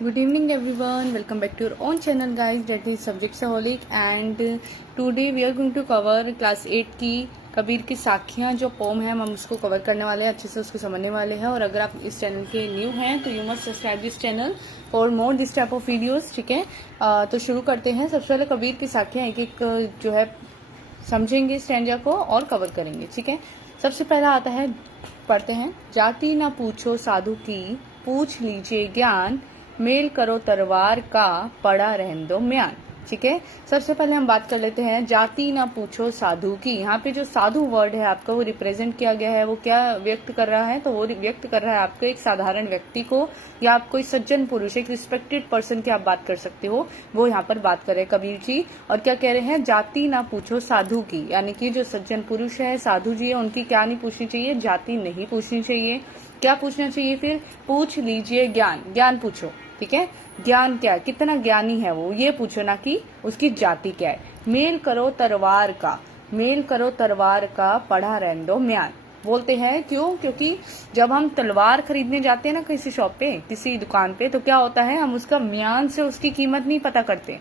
Good evening everyone, welcome back to your own channel guys, that is Subjectsaholic, and today we are going to cover class 8 की कबीर की साखियाँ जो pome है, हम उसको cover करने वाले हैं, अच्छे से उसको समझने वाले हैं। और अगर आप इस चैनल के न्यू हैं तो you must subscribe this channel for more this type of videos. ठीक है, तो शुरू करते हैं। सबसे पहले कबीर की साखियाँ एक एक जो है समझेंगे स्टैंजा को और कवर करेंगे। ठीक है, सबसे पहला आता है, पढ़ते हैं। जाति ना पूछो साधु की, पूछ लीजिए ज्ञान, मेल करो तरवार का, पड़ा रहन दो म्यान। ठीक है, सबसे पहले हम बात कर लेते हैं जाति ना पूछो साधु की। यहाँ पे जो साधु वर्ड है आपका वो रिप्रेजेंट किया गया है, वो क्या व्यक्त कर रहा है, तो वो व्यक्त कर रहा है आपको एक साधारण व्यक्ति को, या आप कोई सज्जन पुरुष, एक रिस्पेक्टेड पर्सन की आप बात कर सकते हो, वो यहाँ पर बात कर रहे हैं कबीर जी। और क्या कह रहे हैं, जाति ना पूछो साधु की, यानी कि जो सज्जन पुरुष है, साधु जी है, उनकी क्या नहीं पूछनी चाहिए, जाति नहीं पूछनी चाहिए। क्या पूछना चाहिए फिर, पूछ लीजिए ज्ञान, ज्ञान पूछो। ठीक है, ज्ञान क्या है, कितना ज्ञानी है वो, ये पूछो ना कि उसकी जाति क्या है। मेल करो तरवार का, मेल करो तरवार का, पढ़ा रहने दो म्यान। बोलते हैं क्यों, क्योंकि जब हम तलवार खरीदने जाते हैं ना किसी शॉप पे, किसी दुकान पे, तो क्या होता है, हम उसका म्यान से उसकी कीमत नहीं पता करते।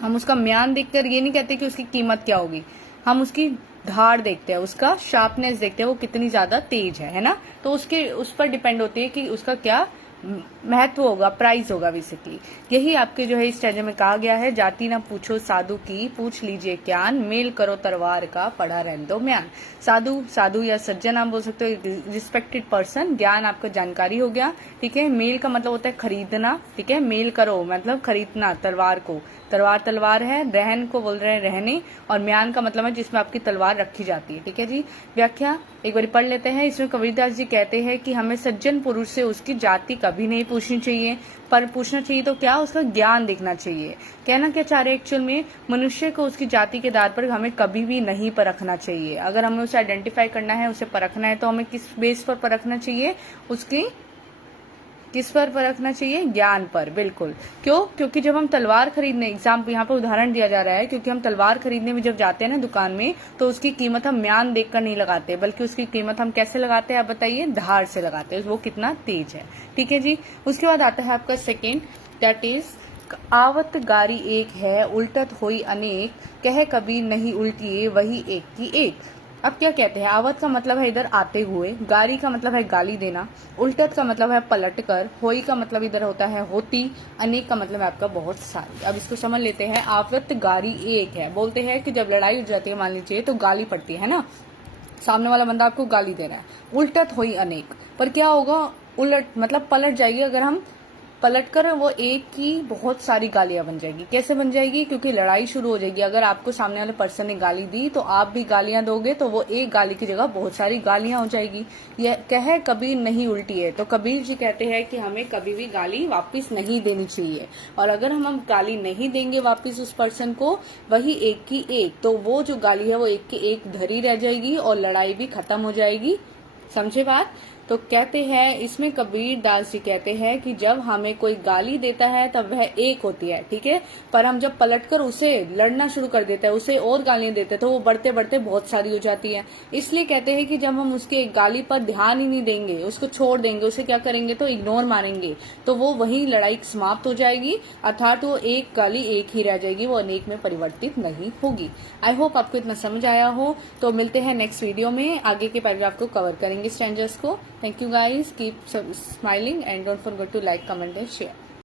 हम उसका म्यान देखकर ये नहीं कहते कि उसकी कीमत क्या होगी, हम उसकी धार देखते हैं, उसका शार्पनेस देखते हैं, वो कितनी ज्यादा तेज है ना। तो उसके उस पर डिपेंड होती है कि उसका क्या महत्व होगा, प्राइस होगा बेसिकली। यही आपके जो है इस स्टैंजा में कहा गया है, जाति ना पूछो साधु की, पूछ लीजिए ज्ञान, मेल करो तरवार का, पढ़ा रहने दो म्यान। साधु, साधु या सज्जन आप बोल सकते हो, रिस्पेक्टेड पर्सन। ज्ञान आपका जानकारी हो गया। ठीक है, मेल का मतलब होता है खरीदना। ठीक है, मेल करो मतलब खरीदना तलवार को, तलवार तलवार है, रहन को बोल रहे हैं रहने, और म्यान का मतलब है जिसमें आपकी तलवार रखी जाती है। ठीक है जी, व्याख्या एक बार पढ़ लेते हैं। इसमें कबीरदास जी कहते हैं कि हमें सज्जन पुरुष से उसकी जाति कभी नहीं पूछनी चाहिए, पर पूछना चाहिए तो क्या, उसका ज्ञान देखना चाहिए। कहना क्या चाह रहे एक्चुअल में, मनुष्य को उसकी जाति के आधार पर हमें कभी भी नहीं परखना चाहिए। अगर हमें उसे आइडेंटिफाई करना है, उसे परखना है, तो हमें किस बेस पर परखना चाहिए, उसकी किस पर परखना चाहिए, ज्ञान पर। बिल्कुल, क्यों, क्योंकि जब हम तलवार खरीदने, एग्जाम्पल यहाँ पर उदाहरण दिया जा रहा है, क्योंकि हम तलवार खरीदने में जब जाते हैं ना दुकान में, तो उसकी कीमत हम म्यान देखकर नहीं लगाते, बल्कि उसकी कीमत हम कैसे लगाते हैं, आप बताइए, धार से लगाते हैं, वो कितना तेज है। ठीक है जी, उसके बाद आता है आपका सेकेंड, दैट इज आवत गारी एक है, उल्टत होई अनेक, कह कबीर नहीं उल्टिए, वही एक की एक। अब क्या कहते हैं, आवत का मतलब है इधर आते हुए, गारी का मतलब है गाली देना, उल्टत का मतलब है पलट कर, होई का मतलब इधर होता है होती, अनेक का मतलब है आपका बहुत सारी। अब इसको समझ लेते हैं। आवत गारी एक है, बोलते हैं कि जब लड़ाई हो जाती है मान लीजिए, तो गाली पड़ती है ना, सामने वाला बंदा आपको गाली दे रहा है। उल्टत होई अनेक, पर क्या होगा, उलट मतलब पलट जाएगी, अगर हम पलट कर वो एक की बहुत सारी गालियां बन जाएगी। कैसे बन जाएगी, क्योंकि लड़ाई शुरू हो जाएगी। अगर आपको सामने वाले पर्सन ने गाली दी तो आप भी गालियां दोगे, तो वो एक गाली की जगह बहुत सारी गालियां हो जाएगी। यह कहे कबीर नहीं उल्टी है, तो कबीर जी कहते हैं कि हमें कभी भी गाली वापिस नहीं देनी चाहिए, और अगर हम गाली नहीं देंगे वापिस उस पर्सन को, वही एक की एक, तो वो जो गाली है वो एक की एक धरी रह जाएगी और लड़ाई भी खत्म हो जाएगी। समझे बात। तो कहते हैं इसमें कबीर दास जी कहते हैं कि जब हमें कोई गाली देता है तब वह एक होती है, ठीक है, पर हम जब पलटकर उसे लड़ना शुरू कर देते हैं, उसे और गालियां देते हैं, तो वो बढ़ते बढ़ते बहुत सारी हो जाती है। इसलिए कहते हैं कि जब हम उसके गाली पर ध्यान ही नहीं देंगे, उसको छोड़ देंगे, उसे क्या करेंगे, तो इग्नोर मारेंगे, तो वो वही लड़ाई समाप्त हो जाएगी, अर्थात वो एक गाली एक ही रह जाएगी, वो अनेक में परिवर्तित नहीं होगी। आई होप आपको इतना समझ आया हो। तो मिलते हैं नेक्स्ट वीडियो में, आगे के पैराग्राफ को कवर करेंगे स्ट्रेंजर्स को। Thank you guys, keep smiling and don't forget to like, comment and share.